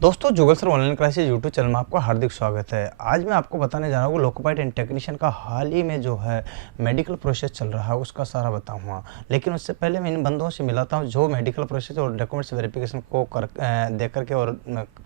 दोस्तों Jugal sir online classes YouTube channel में आपका हार्दिक स्वागत है। आज मैं आपको बताने जा रहा हूँ लोकोपाइट एंड टेक्नीशियन का हाल ही में जो है मेडिकल प्रोसेस चल रहा है उसका सारा बताऊँगा। लेकिन उससे पहले मैं इन बंदों से मिलाता हूँ जो मेडिकल प्रोसेस और डॉक्यूमेंट्स वेरिफिकेशन को दे करके और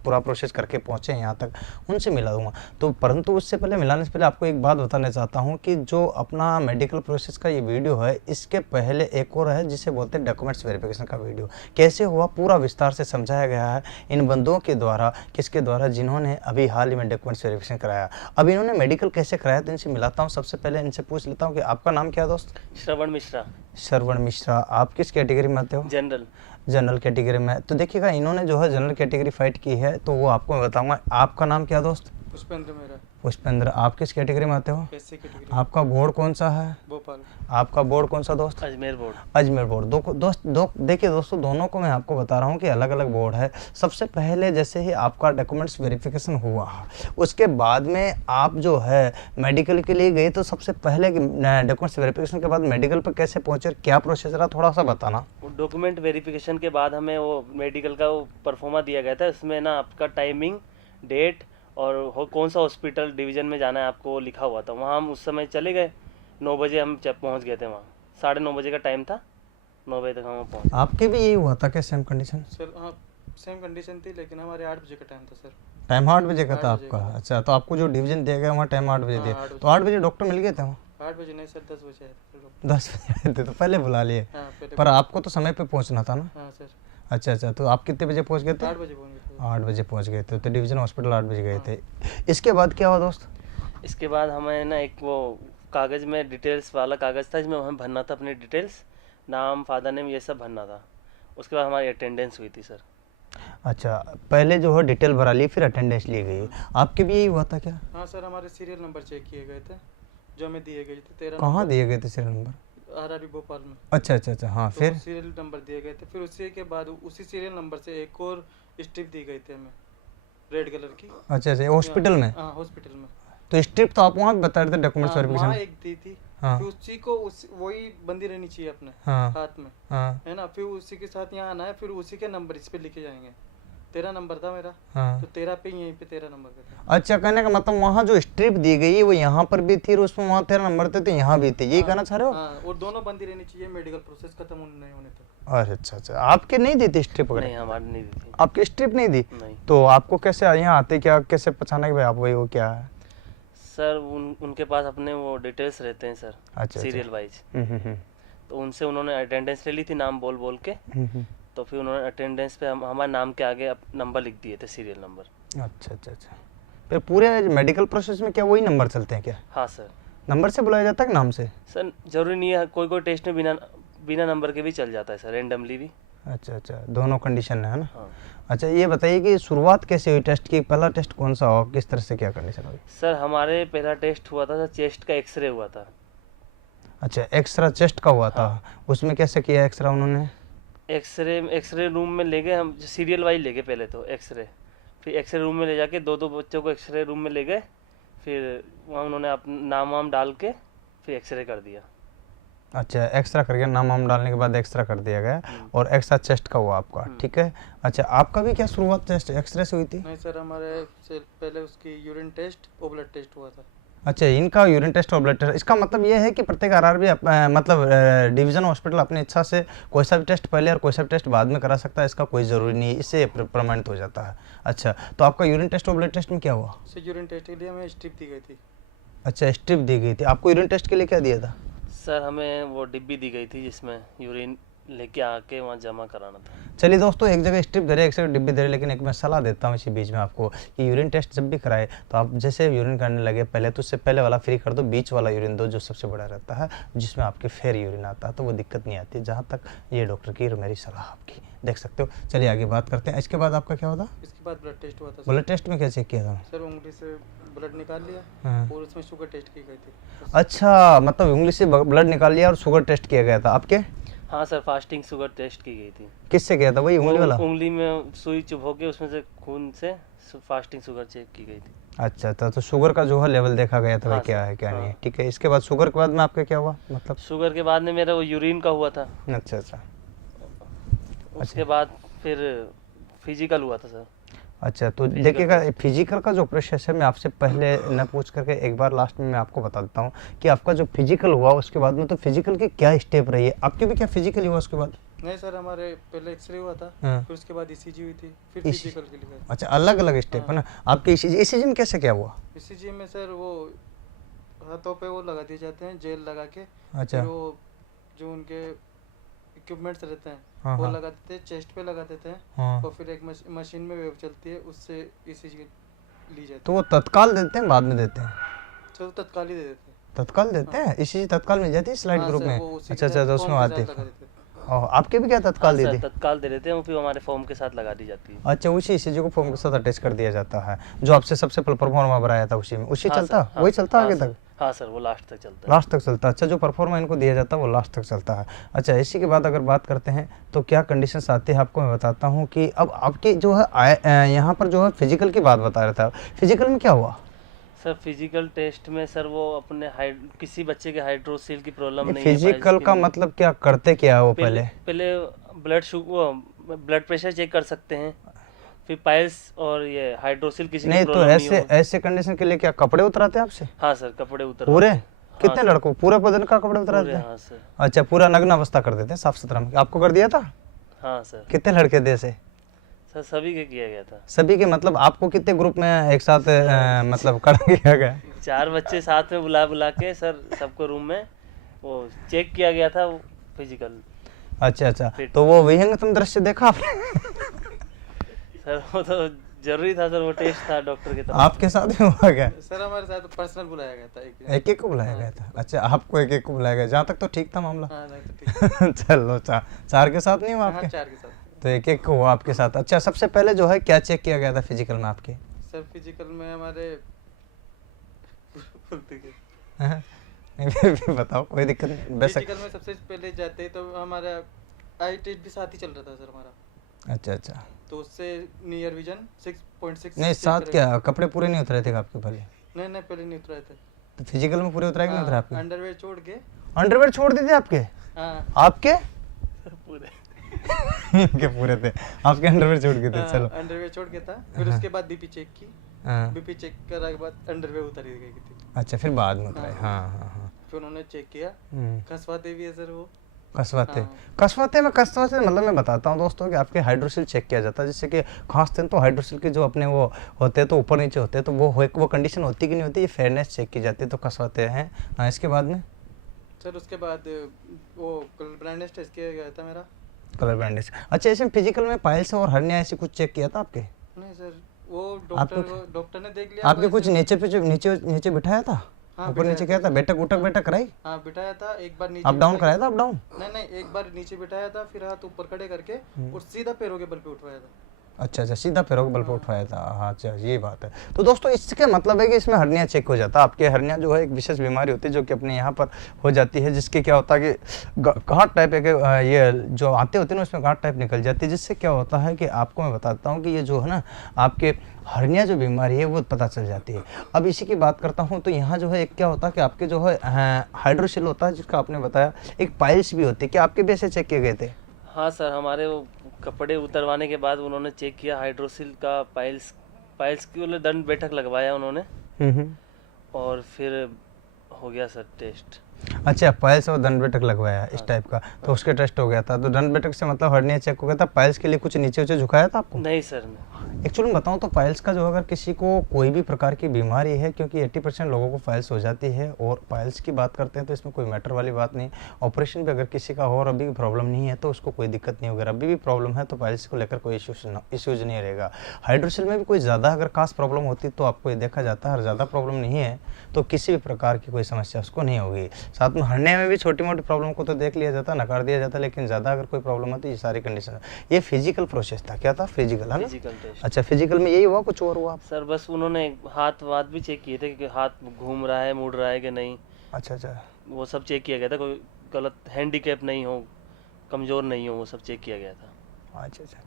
पूरा प्रोसेस करके पहुँचे यहाँ तक, उनसे मिला दूँगा। तो परंतु उससे पहले मिलाने से पहले आपको एक बात बताना चाहता हूँ कि जो अपना मेडिकल प्रोसेस का ये वीडियो है, इसके पहले एक और है जिसे बोलते हैं डॉक्यूमेंट्स वेरिफिकेशन का वीडियो। कैसे हुआ पूरा विस्तार से समझाया गया है इन बंदों के द्वारा, किसके द्वारा, जिन्होंने अभी हाल ही में डॉक्यूमेंट्स वेरिफिकेशन कराया। अब इन्होंने मेडिकल कैसे कराया तो इनसे मिलाता हूँ। सबसे पहले इनसे पूछ लेता हूँ कि आपका नाम क्या है दोस्त? श्रवण मिश्रा। श्रवण मिश्रा। आप किस कैटेगरी में आते हो? जनरल। जनरल कैटेगरी में। तो देखिएगा इन्होंने जो है जनरल कैटेगरी फाइट की है तो वो आपको मैं बताऊंगा। आपका नाम क्या दोस्त? पुष्पेंद्र मेरा। पुष्पेंद्र। आप किस कैटेगरी में आते हो? SC category. आपका बोर्ड कौन सा है? भोपाल। आपका बोर्ड कौन सा दोस्त? अजमेर बोर्ड। अजमेर बोर्ड। देखिए दोस्तों, दोनों को मैं आपको बता रहा हूँ कि अलग अलग बोर्ड है। सबसे पहले जैसे ही आपका डॉक्यूमेंट्स वेरिफिकेशन हुआ, उसके बाद में आप जो है मेडिकल के लिए गए, तो सबसे पहले डॉक्यूमेंट्स वेरिफिकेशन के बाद मेडिकल पर कैसे पहुँचे, क्या प्रोसेस रहा, थोड़ा सा बताना। डॉक्यूमेंट वेरिफिकेशन के बाद हमें वो मेडिकल का वो परफॉर्मा दिया गया था। इसमें ना आपका टाइमिंग, डेट और कौन सा हॉस्पिटल डिवीज़न में जाना है आपको लिखा हुआ था। वहाँ हम उस समय चले गए, 9 बजे हम पहुँच गए थे वहाँ। 9:30 बजे का टाइम था, 9 बजे तक हम पहुँच। आपके भी यही हुआ था क्या, सेम कंडीशन? सर हाँ, सेम कंडीशन थी, लेकिन हमारे 8 बजे का टाइम था सर। टाइम 8 बजे का था 8 बजे आपका? का। अच्छा, तो आपको जो डिवीजन दिया गया वहाँ टाइम 8 बजे हाँ, दिया। 8 तो 8 बजे डॉक्टर मिल गए थे वहाँ? 8 बजे नहीं सर, 10 बजे आए थे लोग। 10 बजे थे तो पहले बुला लिए। हाँ, पहले पर आपको तो समय पे पहुँचना था ना? हाँ सर, अच्छा अच्छा, तो आप कितने बजे पहुँच गए थे? 8 बजे पहुँच गए थे। 8 बजे पहुँच गए थे, तो डिवीजन हॉस्पिटल 8 बजे गए हाँ। थे। इसके बाद क्या हुआ दोस्त? इसके बाद हमें ना एक वो कागज़ में डिटेल्स वाला कागज़ था, जिसमें हमें भरना था अपनी डिटेल्स, नाम, फादर नेम, ये सब भरना था। उसके बाद हमारी अटेंडेंस हुई थी सर। अच्छा, पहले जो है डिटेल भरा ली, फिर अटेंडेंस ली गई। आपके भी यही हुआ था क्या? हाँ सर, हमारे सीरियल नंबर चेक किए गए थे जो हमें दिए गए थे। 13 कहाँ दिए गए थे सीरियल नंबर? आरआरबी भोपाल में। अच्छा अच्छा अच्छा, हाँ। तो फिर सीरियल नंबर दिए गए थे, फिर उसी के बाद उसी सीरियल नंबर से एक और स्ट्रिप दी गई थी हमें, रेड कलर की। अच्छा अच्छा, हॉस्पिटल में? हाँ, हॉस्पिटल में। तो स्ट्रिप तो आप वहाँ भी बता रहे थे डॉक्यूमेंट्स हाँ, वहाँ वेरिफिकेशन। एक दी थी। हाँ फिर उसी को वही बंदी रहनी चाहिए अपने हाँ हाथ में, हाँ है ना। फिर उसी के साथ यहाँ आना है, फिर उसी के नंबर इस पे लिखे जाएंगे। 13 नंबर था मेरा, हाँ। तो 13 पे यहीं पे 13 नंबर का था। अच्छा, कहने का मतलब वहाँ जो स्ट्रिप दी गई है वो यहाँ पर भी थी और उसमें वहाँ 13 नंबर थे तो यहाँ भी थे, यही कहना चाह रहे हो? हाँ, और दोनों बंदी रहनी चाहिए मेडिकल प्रोसेस खत्म नहीं होने तक। अच्छा अच्छा, आपके नहीं दी थी स्ट्रिप नहीं, वगैरह? हमारी नहीं दी थी। आपकी स्ट्रिप नहीं दी? नहीं तो आपको कैसे यहाँ आते, क्या कैसे पहचाना कि भाई आप वही हो, क्या है? सर, उनके पास अपने वो डिटेल्स रहते हैं सर, अच्छा सीरियल वाइज। हम्म। तो उनसे उन्होंने अटेंडेंस ले ली थी, नाम बोल बोल के। तो फिर उन्होंने अटेंडेंस पे हमारे नाम के आगे नंबर लिख दिए थे, सीरियल नंबर। अच्छा अच्छा अच्छा, फिर पूरे मेडिकल प्रोसेस में क्या वही नंबर चलते हैं क्या? हाँ सर। नंबर से बुलाया जाता है कि नाम से? सर जरूरी नहीं है, कोई कोई टेस्ट में बिना नंबर के भी चल जाता है सर, रेंडमली भी। अच्छा अच्छा, दोनों कंडीशन है ना? हाँ अच्छा, ये बताइए कि शुरुआत कैसे हुई टेस्ट की? पहला टेस्ट कौन सा हुआ, किस तरह से, क्या कंडीशन हुई? सर, हमारे पहला टेस्ट हुआ था चेस्ट का, एक्सरे हुआ था। अच्छा, एक्सरा चेस्ट का हुआ था। उसमें कैसे किया एक्सरा उन्होंने? एक्सरे रूम में ले गए हम, सीरियल वाइज ले गए पहले तो एक्सरे। फिर एक्सरे रूम में ले जाके दो बच्चों को एक्सरे रूम में ले गए। फिर वहाँ उन्होंने अपना नाम वाम डाल के फिर एक्सरे कर दिया। अच्छा, एक्सरा करके नाम वाम डालने के बाद एक्सरा कर दिया गया और एक्सरा चेस्ट का हुआ आपका, ठीक है। अच्छा, आपका भी क्या शुरुआत टेस्ट एक्सरे से हुई थी? नहीं सर, हमारे से पहले उसकी यूरिन टेस्ट और ब्लड टेस्ट हुआ था। अच्छा, इनका यूरिन टेस्ट और ब्लड टेस्ट। इसका मतलब ये है कि प्रत्येक आरआरबी मतलब डिवीजन हॉस्पिटल अपनी इच्छा से कोई सा भी टेस्ट पहले और कोई सा भी टेस्ट बाद में करा सकता है, इसका कोई ज़रूरी नहीं है, इससे प्रमाणित हो जाता है। अच्छा, तो आपका यूरिन टेस्ट और ब्लड टेस्ट में क्या हुआ? सर, यूरिन टेस्ट के लिए हमें स्ट्रिप दी गई थी। अच्छा, स्ट्रिप दी गई थी। आपको यूरिन टेस्ट के लिए क्या दिया था? सर, हमें वो डिब्बी दी गई थी जिसमें यूरिन लेके आके वहाँ जमा कराना था। चलिए दोस्तों, एक जगह स्ट्रिप दे रहे, एक जगह डिब्बी दे रहे, लेकिन एक मैं सलाह देता हूँ इसी बीच में आपको कि यूरिन टेस्ट जब भी कराए तो आप जैसे यूरिन करने लगे पहले, तो उससे पहले वाला फ्री कर दो, बीच वाला यूरिन दो जो सबसे बड़ा रहता है, जिसमें आपके फेयर यूरिन आता है, तो वो दिक्कत नहीं आती। जहाँ तक ये डॉक्टर की मेरी सलाह आपकी, देख सकते हो। चलिए आगे बात करते हैं। इसके बाद आपका क्या होता? इसके बाद ब्लड टेस्ट हुआ था सर। ब्लड टेस्ट में क्या चेक किया था? सर, उंगली से ब्लड निकाल लिया हाँ। और उसमें शुगर टेस्ट की गई थी। अच्छा, मतलब उंगली से ब्लड निकाल लिया और शुगर टेस्ट किया गया था आपके? हाँ सर, फास्टिंग शुगर टेस्ट की गई थी। किससे किया था? वही उंगली वाला? उंगली में सुई चुभो के उसमें से खून से फास्टिंग शुगर चेक की गई थी। अच्छा था, तो शुगर का जो है लेवल देखा गया था, भाई हाँ क्या सर, है क्या नहीं है, हाँ। ठीक है। इसके बाद शुगर के बाद में आपका क्या हुआ, मतलब? शुगर के बाद में मेरा वो यूरिन का हुआ था। अच्छा अच्छा, उसके बाद फिर फिजिकल हुआ था सर। अच्छा, तो फिजिकल देखिएगा टेस्ट। फिजिकल का जो प्रोसेस है मैं आपसे पहले न पूछ करके एक बार लास्ट में मैं आपको बता देता हूँ कि आपका जो फिजिकल हुआ उसके बाद में, तो फिजिकल के क्या स्टेप रही है आपके भी, क्या फिजिकल हुआ उसके बाद? नहीं सर, हमारे पहले एक्सरे हुआ था, हाँ। फिर उसके बाद ईसीजी हुई थी, फिर इस फिजिकल के लिए गए। अच्छा, अलग अलग स्टेप है हाँ। ना आपके। ईसीजी में कैसे क्या हुआ? ईसीजी में सर वो हाथों पे वो लगा दिए जाते हैं जेल लगा के, अच्छा। फिर वो जो उनके इक्विपमेंट्स रहते हैं हाँ, वो हाँ। लगा देते हैं, चेस्ट पे लगा देते हैं, हाँ। और फिर एक मशीन में वेव चलती है, उससे ईसीजी ली जाती तो है। वो तत्काल देते हैं बाद में देते हैं? सर वो तत्काल ही दे देते हैं। तत्काल देते हैं, ईसीजी तत्काल मिल जाती है स्लाइड हाँ ग्रुप सर, में? वो उसी अच्छा के अच्छा, साथ तो फॉर्म उसमें के आती साथ है। लगा देते हैं। और आपके भी क्या हाँ तत्काल दी सर, थी? तत्काल दे देते हैं, फिर हमारे फॉर्म के साथ लगा दी जाती है। अच्छा, उसी ईसीजी को फॉर्म के साथ अटैच कर दिया जाता है, जो आपसे सबसे पहले परफॉर्मा बनाया था उसी में, उसी हाँ चलता सर, हाँ वही सर, चलता हाँ आगे सर, तक? हाँ सर, वो लास्ट तक चलता है। लास्ट तक चलता है। अच्छा, जो परफॉर्मा इनको दिया जाता है वो लास्ट तक चलता है। अच्छा, इसी के बाद अगर बात करते हैं तो क्या कंडीशंस आती है आपको, मैं बताता हूँ कि अब आपकी जो है यहाँ पर जो है फिजिकल की बात बता रहा था, फिजिकल में क्या हुआ? सर फिजिकल टेस्ट में सर वो अपने किसी बच्चे के हाइड्रोसील की प्रॉब्लम ये नहीं है, पाइल्स फिजिकल की का नहीं। मतलब क्या करते क्या है वो पहले पहले? पहले ब्लड प्रेशर चेक कर सकते हैं, फिर पाइल्स और ये हाइड्रोसिल किसी की नहीं तो प्रॉब्लम नहीं ऐसे हो। ऐसे कंडीशन के लिए क्या कपड़े उतराते हैं आपसे हाँ सर, कपड़े उतर पूरे? हाँ कितने सर, लड़कों पूरे बदन का कपड़े उतराते पूरे, हैं? हाँ सर, अच्छा, पूरा नग्न अवस्था कर देते हैं साफ सुथरा में, आपको कर दिया था? हाँ सर, कितने लड़के थे ऐसे? सर सभी के किया गया था। सभी के मतलब आपको कितने ग्रुप में एक साथ मतलब कर किया गया? 4 बच्चे साथ में बुला बुला के सर सबको रूम में वो चेक किया गया था, वो फिजिकल। अच्छा अच्छा, फिट। तो वो विहंगम दृश्य देखा आपने? सर वो तो जरूरी था सर, वो टेस्ट था डॉक्टर की तरफ आपके साथ भी हुआ क्या? सर हमारे साथ पर्सनल बुलाया गया था एक एक एक को बुलाया गया था? अच्छा, आपको एक एक को बुलाया गया, जहाँ तक तो ठीक था मामला। हाँ नहीं तो ठीक। चलो, चार के साथ नहीं हुआ हाँ आपके? 4 के साथ। तो एक एक को हुआ आपके साथ। अच्छा, सबसे पहले जो है क्या चेक किया गया था फिजिकल में आपके? सर फिजिकल में हमारे हाँ, फिर भी बताओ, कोई दिक्कत नहीं बेशक। फिजिकल में सबसे पहले जाते ही तो हमारा आई टेस्ट भी साथ ही चल रहा था सर हमारा, अच्छा अच्छा, तो उससे नियर विजन 6.6 नहीं साथ क्या कपड़े पूरे नहीं उतरे थे आपके पहले? नहीं नहीं, पहले नहीं उतराए थे। तो फिजिकल में पूरे उतरा कि नहीं उतरा आपके? अंडरवेयर छोड़ के। अंडरवेयर छोड़ दी थी आपके? हाँ आपके? पूरे। के पूरे थे आपके, अंडरवेयर छोड़ के थे। चलो, अंडरवेयर छोड़ के था, फिर उसके बाद बीपी चेक की, हाँ। बीपी चेक करने के बाद अंडरवेयर उतारी गई थी, अच्छा, फिर बाद में उतरा? हाँ हाँ हाँ। फिर उन्होंने चेक किया, हम्म, खसवाते भी है सर वो। कसवाते हाँ। कसवाते मतलब मैं बताता हूँ दोस्तों कि आपके हाइड्रोसिल चेक किया जाता है, जिससे कि खासतौर तो हाइड्रोसिल के जो अपने वो होते हैं तो ऊपर नीचे होते हैं, तो वो कंडीशन होती कि नहीं होती, ये फेयरनेस चेक की जाती है, तो कसवाते हैं। हाँ, इसके बाद में सर उसके बाद वो कलर ब्लाइंडनेस टेस्ट किया गया था मेरा। Colour bandage. अच्छा, इसमें फिजिकल में पाइल्स और हर्निया ऐसे कुछ चेक किया था आपके? नहीं सर, वो आपको- डॉक्टर ने देख लिया। आपके वैसे- कुछ नीचे नीचे बिठाया था? हाँ, ऊपर नीचे किया बिठाया था? बैठक उठक बैठक कराई? हाँ बिठाया था, एक बार नीचे अप डाउन बिठाया- कराया था? Up down? नहीं नहीं, एक बार नीचे बिठाया था, फिर हाथ ऊपर खड़े करके और सीधा पैरों के बल पे उठवाया था। अच्छा अच्छा, सीधा पैरों के बल पर उठवाया था। हाँ, अच्छा, ये बात है। तो दोस्तों, इसके मतलब है कि इसमें हर्निया चेक हो जाता है। आपके हर्निया जो है एक विशेष बीमारी होती है जो कि अपने यहाँ पर हो जाती है, जिसके क्या होता है कि गांठ टाइप के ये जो आते होते हैं ना, उसमें गांठ टाइप निकल जाती है, जिससे क्या होता है कि आपको मैं बताता हूँ कि ये जो है ना आपके हर्निया जो बीमारी है वो पता चल जाती है। अब इसी की बात करता हूँ तो यहाँ जो है एक क्या होता है कि आपके जो है हाइड्रोसिल होता है, जिसका आपने बताया, एक पाइल्स भी होती है। क्या आपके भी ऐसे चेक किए गए थे? हाँ सर, हमारे वो कपड़े उतरवाने के बाद उन्होंने चेक किया हाइड्रोसिल का, पाइल्स की वाले दंड बैठक लगवाया उन्होंने, हम्म। और फिर हो गया सर टेस्ट। अच्छा, पाइल्स और दंड बैठक लगवाया इस टाइप का, तो उसके टेस्ट हो गया था। तो दंड बैठक से मतलब हर्निया चेक हो गया था। पाइल्स के लिए कुछ नीचे उचे झुकाया था आपको? नहीं सर, नहीं। एक्चुअली बताऊं तो पाइल्स का जो अगर किसी को कोई भी प्रकार की बीमारी है, क्योंकि 80% लोगों को पाइल्स हो जाती है, और पाइल्स की बात करते हैं तो इसमें कोई मैटर वाली बात नहीं। ऑपरेशन भी अगर किसी का हो और अभी भी प्रॉब्लम नहीं है तो उसको कोई दिक्कत नहीं होगी। अभी भी प्रॉब्लम है तो पाइल्स को लेकर कोई इश्यूज नहीं रहेगा। हाइड्रोसिल में भी कोई ज़्यादा अगर खास प्रॉब्लम होती तो आपको ये देखा जाता है, और ज़्यादा प्रॉब्लम नहीं है तो किसी भी प्रकार की कोई समस्या उसको नहीं होगी। साथ में हर्निया में भी छोटी मोटी प्रॉब्लम को तो देख लिया जाता, नकार दिया जाता, लेकिन ज़्यादा अगर कोई प्रॉब्लम है तो ये सारी कंडीशन है। ये फिजिकल प्रोसेस था। क्या था? फिजिकल, है ना? Physical test. अच्छा, फिजिकल में यही हुआ, कुछ और हुआ? सर बस उन्होंने हाथ वाथ भी चेक किए थे कि हाथ घूम रहा है, मुड़ रहा है कि नहीं, अच्छा अच्छा, वो सब चेक किया गया था। कोई गलत हैंडीकैप नहीं हो, कमज़ोर नहीं हो, वो सब चेक किया गया था। अच्छा अच्छा।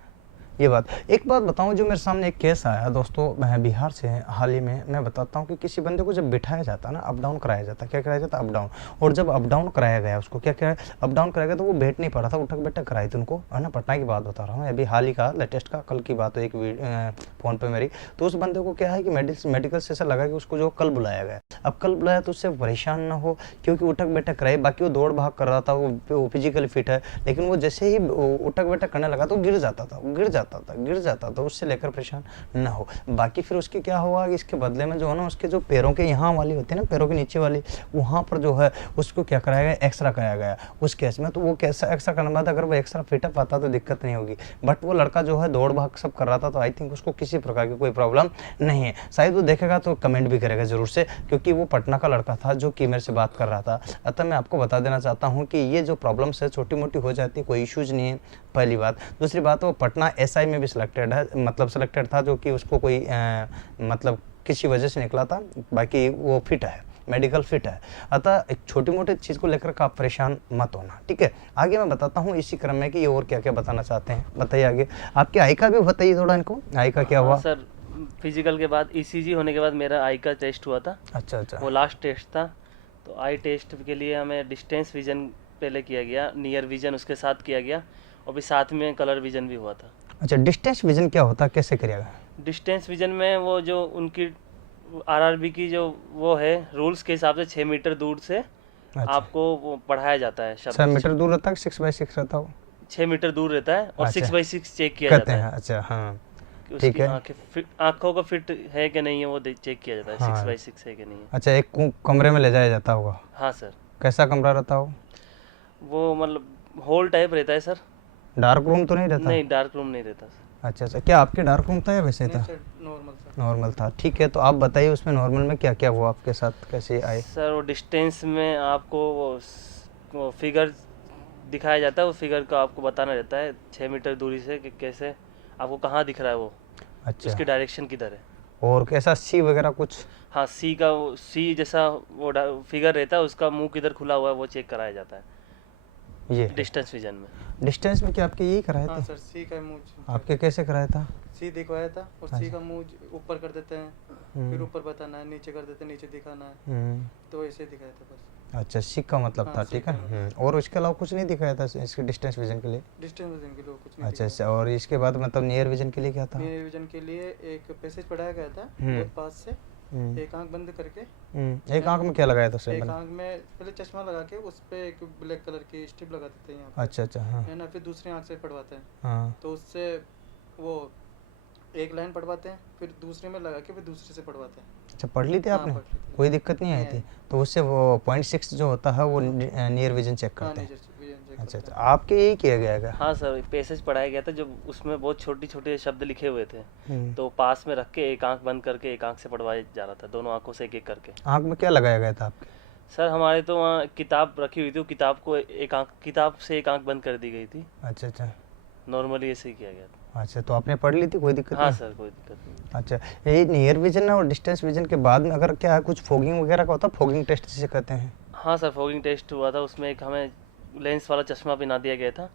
ये बात। एक बात बताऊं, जो मेरे सामने एक केस आया दोस्तों, मैं बिहार से हाल ही में, मैं बताता हूं कि किसी बंदे को जब बिठाया जाता है ना, अप डाउन कराया जाता है, क्या कराया जाता है, अप डाउन। और जब अप डाउन कराया गया उसको, क्या क्या अप डाउन कराया गया, तो वो बैठ नहीं पा रहा था, उठक बैठक कराई थी उनको, है ना, पटना की बात बता रहा हूँ, अभी हाल ही का लेटेस्ट का, कल की बात है, एक फ़ोन पर मेरी। तो उस बंदे को क्या है कि मेडिकल से ऐसा लगा कि उसको जो कल बुलाया गया, अब कल बुलाया तो उससे परेशान ना हो, क्योंकि उठक बैठक कराई, बाकी वो दौड़ भाग कर रहा था, वो फिजिकली फिट है, लेकिन वो जैसे ही उठक बैठक करने लगा तो गिर जाता था, उससे लेकर परेशान ना हो। बाकी फिर उसके क्या हुआ कि इसके बदले में जो है ना, उसके जो पैरों के यहाँ वाली होती है ना, पैरों के नीचे वाली, वहाँ पर जो है उसको क्या कराया गया, एक्सरा कराया गया उस केस में। तो वो कैसा एक्सरा करने बाद अगर वो एक्सरा फिटअप आता तो दिक्कत नहीं होगी, बट वो लड़का जो है दौड़ भाग सब कर रहा था, तो आई थिंक उसको किसी प्रकार की कोई प्रॉब्लम नहीं है। शायद वो देखेगा तो कमेंट भी करेगा जरूर से, क्योंकि वो पटना का लड़का था जो कि मेरे से बात कर रहा था। अतः मैं आपको बता देना चाहता हूँ कि ये जो प्रॉब्लम्स है छोटी मोटी हो जाती है, कोई इश्यूज नहीं है, पहली बात। दूसरी बात, वो पटना एसआई में भी सिलेक्टेड है, मतलब सिलेक्टेड था, जो कि उसको कोई मतलब किसी वजह से निकला था, बाकी वो फिट है, मेडिकल फिट है। अतः एक छोटी मोटी चीज़ को लेकर का आप परेशान मत होना, ठीक है। आगे मैं बताता हूँ इसी क्रम में कि ये और क्या क्या बताना चाहते हैं, बताइए आगे। आपके आई का भी बताइए थोड़ा इनको, आई का क्या हुआ। सर फिजिकल के बाद ईसीजी होने के बाद मेरा आई का टेस्ट हुआ था, अच्छा अच्छा। वो लास्ट टेस्ट था। तो आई टेस्ट के लिए हमें डिस्टेंस विजन पहले किया गया, नियर विजन उसके साथ किया गया, और भी साथ में कलर विजन भी हुआ था। अच्छा, डिस्टेंस विजन क्या होता है, कैसे करिएगा। डिस्टेंस विजन में वो जो उनकी आरआरबी की जो वो है रूल्स के हिसाब से 6 मीटर दूर से आपको वो पढ़ाया जाता है शब्द। 6 मीटर दूर रहता है, 6x6 रहता हो, 6 मीटर दूर रहता है, और अच्छा। 6x6 चेक किया कहते जाता हैं, है अच्छा हाँ, कि ठीक उसकी है। आंखों का फिट है कि नहीं है, वो चेक किया जाता है, हाँ। 6x6 है कि नहीं है। अच्छा, एक कमरे में ले जाया जाता होगा। हाँ सर। कैसा कमरा रहता हो। वो मतलब हॉल टाइप रहता है सर। डार्क रूम तो नहीं रहता। नहीं, डार्क रूम नहीं रहता सर। अच्छा अच्छा, क्या आपके डार्क रूम था या वैसे था। नॉर्मल था। नॉर्मल था, ठीक है। तो आप बताइए उसमें नॉर्मल में क्या क्या हुआ आपके साथ, कैसे आए। सर वो डिस्टेंस में आपको वो फिगर दिखाया जाता है, वो फिगर का आपको बताना रहता है 6 मीटर दूरी से कि कैसे आपको कहाँ दिख रहा है वो, अच्छा, उसकी डायरेक्शन किधर है। और कैसा सी वगैरह कुछ। हाँ, सी का सी जैसा वो फिगर रहता है, उसका मुंह किधर खुला हुआ है वो चेक कराया जाता है ये डिस्टेंस विजन में। डिस्टेंस में क्या आपके यही कराए हाँ थे। सर, सी का मुंह आपके कैसे कराया था। सी दिखवाया था, और सी अच्छा। का मुंह ऊपर कर देते हैं, फिर ऊपर बताना है, नीचे कर देते हैं, नीचे दिखाना है, तो ऐसे दिखाया था बस। अच्छा, सी का मतलब हाँ, था, सी ठीक है। का और उसके अलावा कुछ नहीं दिखाया था इसके डिस्टेंस विजन के लिए। डिस्टेंस विजन के लिए कुछ नहीं अच्छा अच्छा, और इसके बाद मतलब नियर विजन के लिए क्या था। नियर विजन के लिए एक पैसेज पढ़ाया गया था हम्म। बहुत पास से, एक आंख बंद करके, एक आंख में क्या लगाया था एक उसमें। आंख में पहले चश्मा लगा के उस पे एक ब्लैक कलर की स्ट्रिप लगा देते हैं यहाँ पे, अच्छा अच्छा, हाँ है ना, फिर दूसरी आंख से पढ़वाते हैं, हाँ। तो उससे वो एक लाइन पढ़वाते हैं, फिर दूसरे में लगा के फिर दूसरे से पढ़वाते हैं। अच्छा, पढ़ ली थी हाँ, आपने, पढ़ ली थी। कोई दिक्कत नहीं आई नहीं थी। तो उससे वो 0.6 जो होता है वो नियर विजन चेक हाँ, करते हैं। नीचे विजन चेक अच्छा करते अच्छा, आपके यही किया गया है। हाँ सर, पैसेज पढ़ाया गया था जो उसमें बहुत छोटे छोटे शब्द लिखे हुए थे, हम्म। तो पास में रख के एक आंख बंद करके एक आंख से पढ़वाया जा रहा था, दोनों आंखों से एक एक करके। आंख में क्या लगाया गया था आपके। सर हमारे तो वहाँ किताब रखी हुई थी, वो किताब को एक आंख, किताब से एक आंख बंद कर दी गई थी, अच्छा अच्छा नॉर्मली ऐसे ही किया गया था। अच्छा, तो आपने पढ़ ली थी, कोई दिक्कत हाँ नहीं। सर, कोई दिक्कत नहीं। अच्छा, ये नियर विजन और डिस्टेंस विजन के बाद में अगर क्या है कुछ फोगिंग वगैरह का होता है, फोगिंग टेस्ट जिसे कहते हैं। हाँ सर, फॉगिंग टेस्ट हुआ था, उसमें एक हमें लेंस वाला चश्मा पहना दिया गया था,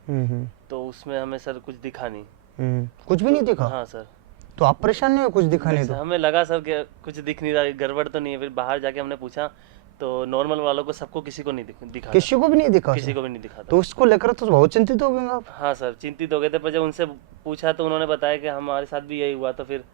तो उसमें हमें सर कुछ दिखा नहीं। कुछ भी नहीं दिखा। हाँ सर। तो आप परेशान नहीं हो, कुछ दिखा नहीं सर, तो। हमें लगा सर कि कुछ दिख नहीं रहा, गड़बड़ तो नहीं है। फिर बाहर जाके हमने पूछा तो नॉर्मल वालों को सबको किसी को नहीं दिखा था। किसी को भी नहीं दिखा किसी उसे? को भी नहीं दिखा था। तो उसको लेकर तो बहुत चिंतित हो गए आप। हाँ सर, चिंतित हो गए थे, पर जब उनसे पूछा तो उन्होंने बताया कि हमारे साथ भी यही हुआ, तो फिर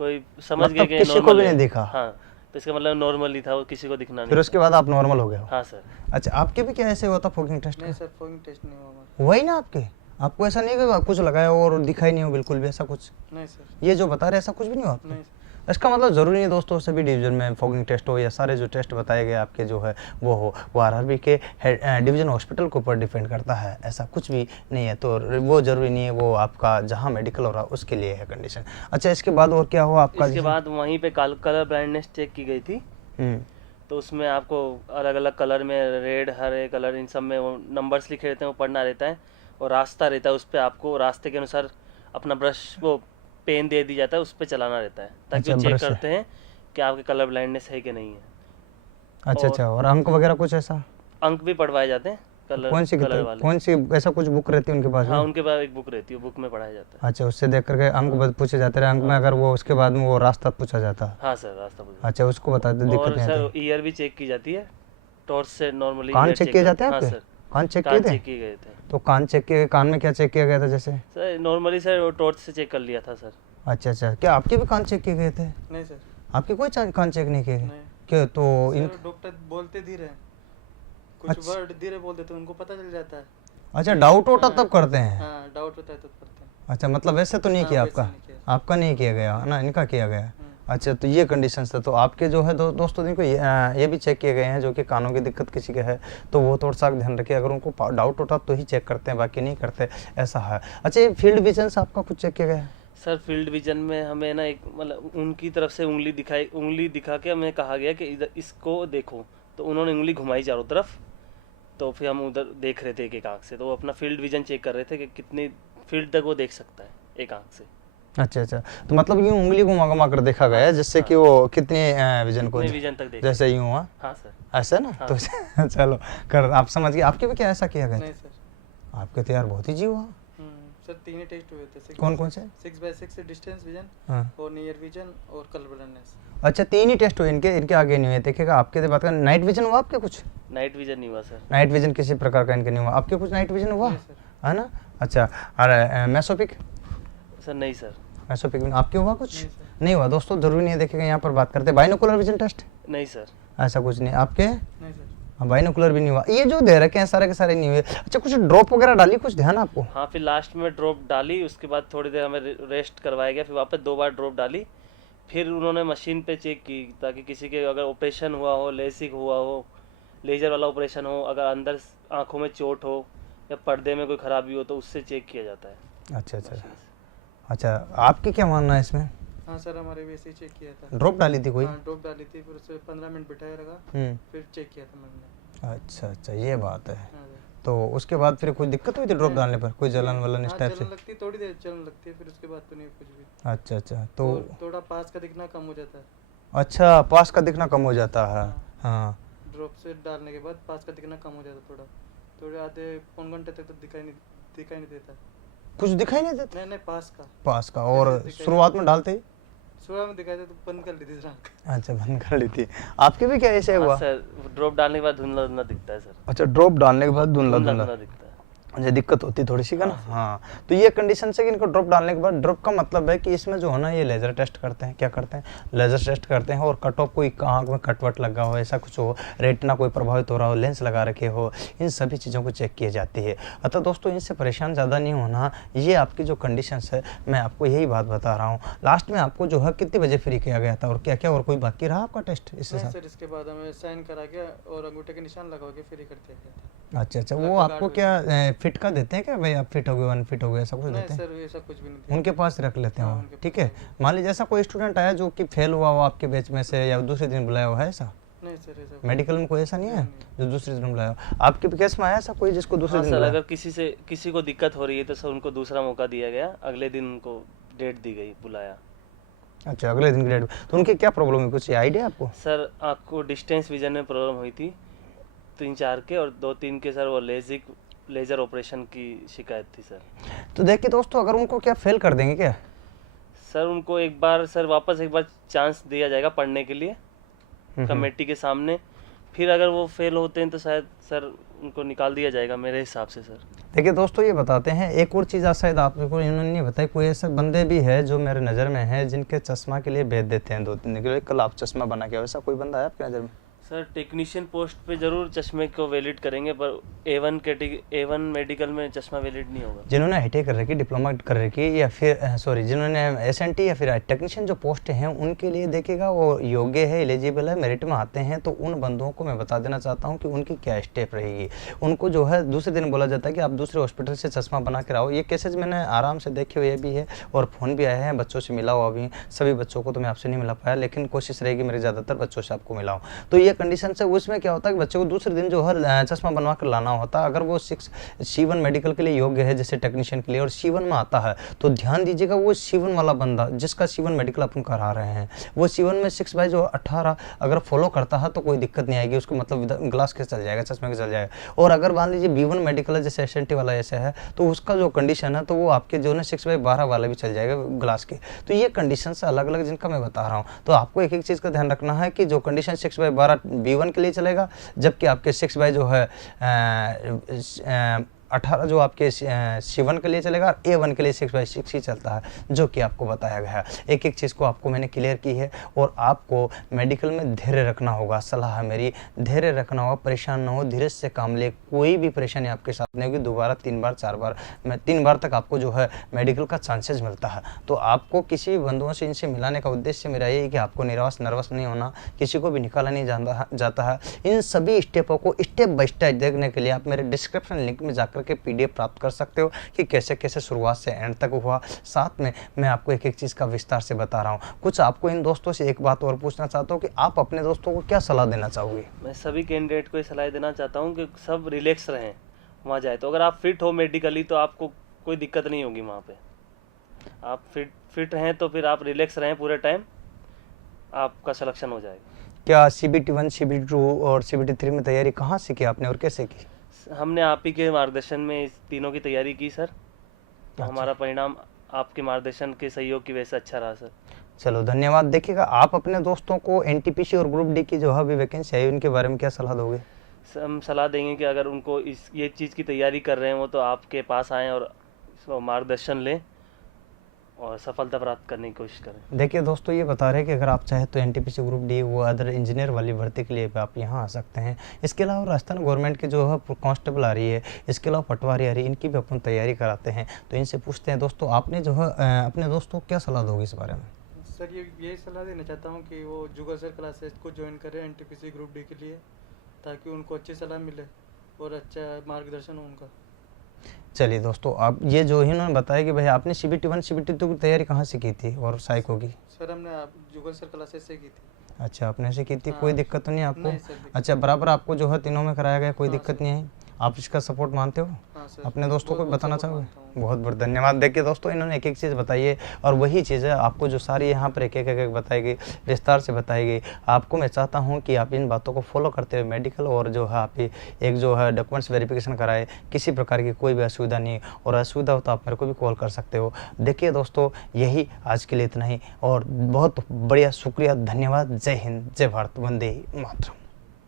कोई समझ गए मतलब कि किसी को नॉर्मल भी है। नहीं दिखा। हाँ, तो इसका मतलब नॉर्मल ही था, वो किसी को दिखना फिर नहीं उसके बाद आप नॉर्मल हो गए हो। था। हाँ सर। अच्छा, आपके भी क्या ऐसे हुआ था फोगिंग टेस्ट नहीं का। सर, फॉगिंग टेस्ट नहीं हुआ हमारा। वही ना आपके, आपको ऐसा नहीं कि कुछ लगाया हो और दिखाई नहीं हो बिल्कुल भी, ऐसा कुछ नहीं सर। ये जो बता रहे ऐसा कुछ भी नहीं हुआ आपको? नहीं सर। इसका मतलब ज़रूरी नहीं दोस्तों सभी डिवीज़न में फोगिंग टेस्ट हो या सारे जो टेस्ट बताए गए आपके जो है वो आरआरबी के डिवीज़न हॉस्पिटल के ऊपर डिपेंड करता है, ऐसा कुछ भी नहीं है। तो वो ज़रूरी नहीं है, वो आपका जहाँ मेडिकल हो रहा है उसके लिए है कंडीशन। अच्छा, इसके बाद और क्या हुआ आपका। इसके बाद वहीं पे कलर ब्लाइंडनेस चेक की गई थी, तो उसमें आपको अलग अलग कलर में, रेड, हरे कलर, इन सब में वो नंबर्स लिखे रहते हैं, वो पढ़ना रहता है, और रास्ता रहता है, उस पर आपको रास्ते के अनुसार अपना ब्रश, वो पेन दे दी जाता है, उस पर चलाना रहता है, ताकि अच्छा, वो चेक ब्रश से। करते हैं कि आपके कलर ब्लाइंडनेस है कि नहीं है। अच्छा अच्छा, और अंक वगैरह कुछ ऐसा। अंक भी पढ़वाए जाते हैं, कौन सी कलर किताब, वाले। कौन सी ऐसा कुछ बुक रहती है उनके पास हाँ में? उनके पास एक बुक रहती है, बुक में पढ़ाया जाता है। अच्छा, उससे देख करके अंक पूछे जाते रहे, अंक में अगर वो उसके बाद में वो रास्ता पूछा जाता। हाँ सर, रास्ता पूछा। अच्छा, उसको बताते, दिक्कत और नहीं सर आती। ईयर भी चेक की जाती है, टॉर्च से नॉर्मली कान ईयर चेक किए जाते हैं हाँ आपके? सर, कान चेक किए कान थे? चेक किए गए थे तो कान चेक किए, कान में क्या चेक किया गया था जैसे? सर। नॉर्मली सर वो टॉर्च से चेक कर लिया था सर। अच्छा अच्छा, क्या आपके भी कान चेक किए गए थे? नहीं सर, आपके कोई कान चेक नहीं किए गए? नहीं क्यों? तो इन सर, डॉक्टर बोलते धीरे हैं, कुछ अच्छा। वर्ड धीरे बोलते तो उनको पता चल जाता है। अच्छा, डाउट होता हाँ। तब करते हैं? हाँ, डाउट होता है तो करते हैं। अच्छा, मतलब वैसे तो नहीं हाँ, किया वैसे आपका? नहीं किया। आपका नहीं किया गया ना, इनका किया गया। हम्म। अच्छा, तो ये कंडीशंस था। तो आपके जो है दोस्तों जिनको ये भी चेक किए गए हैं जो कि कानों की दिक्कत किसी के है, तो वो थोड़ा सा ध्यान रखिए, अगर उनको डाउट होता तो ही चेक करते हैं, बाकी नहीं करते, ऐसा है। अच्छा, ये फील्ड विजन से आपका कुछ चेक किया गया है? सर फील्ड विजन में हमें ना एक मतलब उनकी तरफ से उंगली दिखा के हमें कहा गया कि इधर इसको देखो, तो उन्होंने उंगली घुमाई चारों तरफ, तो फिर हम उधर देख रहे थे एक आंख से, तो वो अपना फील्ड विजन चेक कर रहे थे कि कितनी फील्ड तक वो देख सकता है एक आंख से। अच्छा अच्छा, तो मतलब यूँ उंगली घुमा घुमा कर देखा गया है जिससे कि वो कितने विजन को, कितने विजन तक देख जैसे यूँ हुआ हाँ सर। ऐसा ना? हाँ। तो चलो कर, आप समझ गए। आपके भी क्या ऐसा किया गया नहीं था? सर। आपके तो यार बहुत ही जी हुआ। सर 3 ही टेस्ट हुए थे। कौन कौन से? 6x6 डिस्टेंस विजन हाँ। और नियर विजन और कलर ब्लाइंडनेस। अच्छा, 3 ही टेस्ट हुए इनके, इनके आगे नहीं हुए। देखिएगा, आपके से बात कर, नाइट विजन हुआ आपके कुछ? नाइट विजन नहीं हुआ सर। नाइट विजन किसी प्रकार का इनके नहीं हुआ। आपके कुछ नाइट विजन हुआ नहीं सर। है ना? अच्छा, अरे मैसोपिक? सर नहीं सर। मैसोपिक आपके हुआ कुछ? नहीं सर। नहीं हुआ। दोस्तों जरूरी नहीं है, देखिएगा यहाँ पर बात करते हैं। Binocular vision test? नहीं सर। ऐसा कुछ नहीं आपके? नहीं सर। हाँ, बाइनोकुलर भी नहीं हुआ। ये जो दे रखे हैं सारे के सारे नहीं हुए। अच्छा, कुछ ड्रॉप वगैरह डाली, कुछ ध्यान आपको? हाँ फिर लास्ट में ड्रॉप डाली, उसके बाद थोड़ी देर हमें रेस्ट करवाया गया, फिर वापस 2 बार ड्रॉप डाली, फिर उन्होंने मशीन पे चेक की ताकि किसी के अगर ऑपरेशन हुआ हो, लेसिक हुआ हो, लेजर वाला ऑपरेशन हो, अगर अंदर आंखों में चोट हो या पर्दे में कोई खराबी हो तो उससे चेक किया जाता है। अच्छा अच्छा अच्छा, आपकी क्या मानना है इसमें? हाँ सर, हमारे भी ऐसे ही चेक किया था। ड्रॉप डाली थी कोई? हाँ, ड्रॉप डाली थी, फिर उसे 15 मिनट बिठाया रखा, फिर चेक किया था मैंने। अच्छा अच्छा, ये बात है। हाँ सर। तो उसके बाद फिर कोई दिक्कत हुई थी ड्रॉप डालने पर? कोई जलन वलन इस हाँ, टाइप से? जलन लगती है, थोड़ी देर जलन लगती है, फिर उसके बाद तो नहीं कुछ भी। अच्छा अच्छा, तो और थोड़ा पास का दिखना कम हो जाता है। अच्छा, पास का दिखना कम हो जाता है। हाँ, ड्रॉप से डालने के बाद पास का दिखना कम हो जाता है, थोड़े आधे पौन घंटे तक तो दिखाई नहीं देता। कुछ दिखाई नहीं देता नहीं, पास का। पास का। और दिखाई शुरुआत में डालते ही? सुबह में दिखाई दे तो बंद कर ली थी आँख। अच्छा, बंद कर ली थी। आपके भी क्या ऐसे हुआ? हाँ सर, ड्रॉप डालने के बाद धुंधला धुंधला दिखता है सर। अच्छा, ड्रॉप डालने के बाद धुंधला धुंधला धुंधला धुंधला दिखता है। अच्छा, दिक्कत होती है थोड़ी सी का ना। हाँ, तो ये कंडीशन से कि इनको ड्रॉप डालने के बाद, ड्रॉप का मतलब है कि इसमें जो है ना, ये लेजर टेस्ट करते हैं। क्या करते हैं? लेजर टेस्ट करते हैं। और कट ऑफ, कोई आँख में कटवट लगा हो, ऐसा कुछ हो, रेटिना कोई प्रभावित हो रहा हो, लेंस लगा रखे हो, इन सभी चीज़ों को चेक की जाती है। अतः दोस्तों, इनसे परेशान ज़्यादा नहीं होना। ये आपकी जो कंडीशंस है, मैं आपको यही बात बता रहा हूँ। लास्ट में आपको जो है कितने बजे फ्री किया गया था और क्या क्या, और कोई बाकी रहा आपका टेस्ट इसके नहीं साथ? सर, इसके बाद हमें साइन करा के और अंगूठे के निशान लगा के फ्री कर दिया गया था। अच्छा अच्छा, वो लगभग आपको 8 क्या फिट का देते हैं क्या भाई, आप फिट हो गए, अनफिट हो गए, ऐसा कुछ नहीं देते हैं? सर, ऐसा कुछ भी नहीं था। उनके पास रख लेते हैं हाँ, वो, उनके ठीक पास है। मान लीजिए ऐसा कोई स्टूडेंट आया जो कि फेल हुआ हो आपके बैच में से, या दूसरे दिन बुलाया हुआ है ऐसा? नहीं सर, ऐसा मेडिकल में कोई ऐसा नहीं है नहीं। जो दूसरे दिन बुलाया हो? आपके भी केस में आया ऐसा कोई जिसको दूसरे हाँ दिन सर, बुलाया? अगर किसी को दिक्कत हो रही है तो सर उनको दूसरा मौका दिया गया, अगले दिन उनको डेट दी गई, बुलाया। अच्छा, अगले दिन की डेट। तो उनकी क्या प्रॉब्लम है, कुछ आइडिया आपको? सर आपको डिस्टेंस विजन में प्रॉब्लम हुई थी 3-4 के, और 2-3 के सर वो लेजर ऑपरेशन की शिकायत थी सर। तो देखिए दोस्तों, अगर उनको क्या फेल कर देंगे क्या? सर उनको एक बार चांस दिया जाएगा पढ़ने के लिए कमेटी के सामने, फिर अगर वो फेल होते हैं तो शायद सर उनको निकाल दिया जाएगा मेरे हिसाब से सर। देखिए दोस्तों, ये बताते हैं एक और चीज़, शायद आपको इन्होंने नहीं बताई। कोई ऐसे बंदे भी है जो मेरे नज़र में है जिनके चश्मा के लिए भेज देते हैं 2-3 दिन के लिए, कल आप चश्मा बना के, वैसा कोई बंदा है आपकी नज़र में? सर टेक्नीशियन पोस्ट पे जरूर चश्मे को वैलिड करेंगे, पर A1 मेडिकल में चश्मा वैलिड नहीं होगा। जिन्होंने ITI कर रखी, डिप्लोमा कर रखी, या फिर जिन्होंने SNT या फिर टेक्नीशियन जो पोस्ट हैं उनके लिए देखिएगा वो योग्य है, एलिजिबल है, मेरिट में आते हैं। तो उन बंदों को मैं बता देना चाहता हूं कि उनकी क्या स्टेप रहेगी। उनको जो है दूसरे दिन बोला जाता है कि आप दूसरे हॉस्पिटल से चश्मा बना कर आओ। ये केसेज मैंने आराम से देखे हुए भी है, और फ़ोन भी आए हैं, बच्चों से मिला हुआ भी। सभी बच्चों को तो मैं आपसे नहीं मिला पाया, लेकिन कोशिश रहेगी मेरी ज़्यादातर बच्चों से आपको मिलाऊँ। तो ये कंडीशन से उसमें क्या होता है कि बच्चे को दूसरे दिन जो है चश्मा बनवा कर लाना होता है। अगर वो C1 मेडिकल के लिए योग्य है जैसे टेक्नीशियन के लिए और C1 में आता है तो ध्यान दीजिएगा वो C1 वाला बंदा जिसका C1 मेडिकल अपन करा रहे हैं वो C1 में 6/18 अगर फॉलो करता है तो कोई दिक्कत नहीं आएगी उसको, मतलब ग्लास के चल जाएगा, चश्मे के चल जाएगा। और अगर मान लीजिए B1 मेडिकल है जैसे SNT वाला ऐसे है तो उसका जो कंडीशन है तो वो आपके जो है 6/12 वाला भी चल जाएगा ग्लास के। तो ये कंडीशन से अलग अलग जिनका मैं बता रहा हूँ, तो आपको एक एक चीज़ का ध्यान रखना है कि जो कंडीशन 6/12 B1 के लिए चलेगा, जबकि आपके 6 बाय जो है 18 जो आपके C1 के लिए चलेगा और A1 के लिए 6/6 ही चलता है, जो कि आपको बताया गया है। एक एक चीज़ को आपको मैंने क्लियर की है और आपको मेडिकल में धैर्य रखना होगा। सलाह है मेरी, धैर्य रखना होगा, परेशान ना हो, धीरे से काम ले, कोई भी परेशानी आपके साथ नहीं होगी। दोबारा 3 बार 4 बार 3 बार तक आपको जो है मेडिकल का चांसेस मिलता है। तो आपको किसी भी बंधुओं से इनसे मिलाने का उद्देश्य मेरा ये है कि आपको नर्वस नहीं होना, किसी को भी निकाला नहीं जाता है। इन सभी स्टेपों को स्टेप बाय स्टेप देखने के लिए आप मेरे डिस्क्रिप्शन लिंक में जाकर के PDF प्राप्त कर सकते हो कि कैसे कैसे शुरुआत से एंड तक हुआ। साथ में मैं आपको एक एक चीज़ का विस्तार से बता रहा हूँ। कुछ आपको इन दोस्तों से एक बात और पूछना चाहता हूँ कि आप अपने दोस्तों को क्या सलाह देना चाहोगे? मैं सभी कैंडिडेट को ये सलाह देना चाहता हूँ कि सब रिलैक्स रहें वहाँ जाए तो। अगर आप फिट हो मेडिकली तो आपको कोई दिक्कत नहीं होगी वहाँ पे। आप फिट हैं तो फिर आप रिलैक्स रहें पूरे टाइम, आपका सिलेक्शन हो जाएगा। क्या CBT1, CBT2 और CBT3 में तैयारी कहाँ से की आपने और कैसे की? हमने आप ही के मार्गदर्शन में इस तीनों की तैयारी की सर, तो हमारा परिणाम आपके मार्गदर्शन के सहयोग की वजह से अच्छा रहा सर। चलो धन्यवाद। देखिएगा आप अपने दोस्तों को NTPC और ग्रुप D की जो है अभी वैकेंसी आई उनके बारे में क्या सलाह दोगे? हम सलाह देंगे कि अगर उनको ये चीज़ की तैयारी कर रहे हैं वो तो आपके पास आएँ और मार्गदर्शन लें और सफलता प्राप्त करने की कोशिश करें। देखिए दोस्तों, ये बता रहे हैं कि अगर आप चाहे तो NTPC ग्रुप D वो अदर इंजीनियर वाली भर्ती के लिए भी आप यहाँ आ सकते हैं। इसके अलावा राजस्थान गवर्नमेंट की जो है कांस्टेबल आ रही है, इसके अलावा पटवारी आ रही है, इनकी भी अपन तैयारी कराते हैं। तो इनसे पूछते हैं दोस्तों, आपने जो है अपने दोस्तों को क्या सलाह दोगे इस बारे में? सर यही सलाह देना चाहता हूँ कि वो जुगल सर क्लासेस को ज्वाइन करें NTPC ग्रुप D के लिए, ताकि उनको अच्छी सलाह मिले और अच्छा मार्गदर्शन हो उनका। चलिए दोस्तों, आप ये जो इन्होंने बताया कि भाई आपने CBT1 CBT2 की तैयारी कहाँ से की थी और साइको की? सर हमने जुगल सर क्लासेस से की थी। अच्छा, आपने से की थी। हाँ। कोई दिक्कत तो नहीं आपको? नहीं सर, दिक्कत अच्छा, बराबर आपको जो है तीनों में कराया गया, कोई हाँ दिक्कत सर। नहीं है? आप इसका सपोर्ट मानते हो? हाँ सर, अपने दोस्तों को बहुत बताना support चाहोगे? मानता हूँ। बहुत बहुत धन्यवाद। देखिए दोस्तों, इन्होंने एक एक चीज़ बताई है और वही चीज़ है आपको जो सारी यहाँ पर एक एक बताई गई, विस्तार से बताई गई। आपको मैं चाहता हूँ कि आप इन बातों को फॉलो करते हुए मेडिकल और जो है आप एक जो है डॉक्यूमेंट्स वेरिफिकेशन कराए, किसी प्रकार की कोई भी असुविधा नहीं, और असुविधा हो तो आप मेरे को भी कॉल कर सकते हो। देखिए दोस्तों, यही आज के लिए इतना ही और बहुत बढ़िया, शुक्रिया, धन्यवाद। जय हिंद, जय भारत, वंदे मातरम।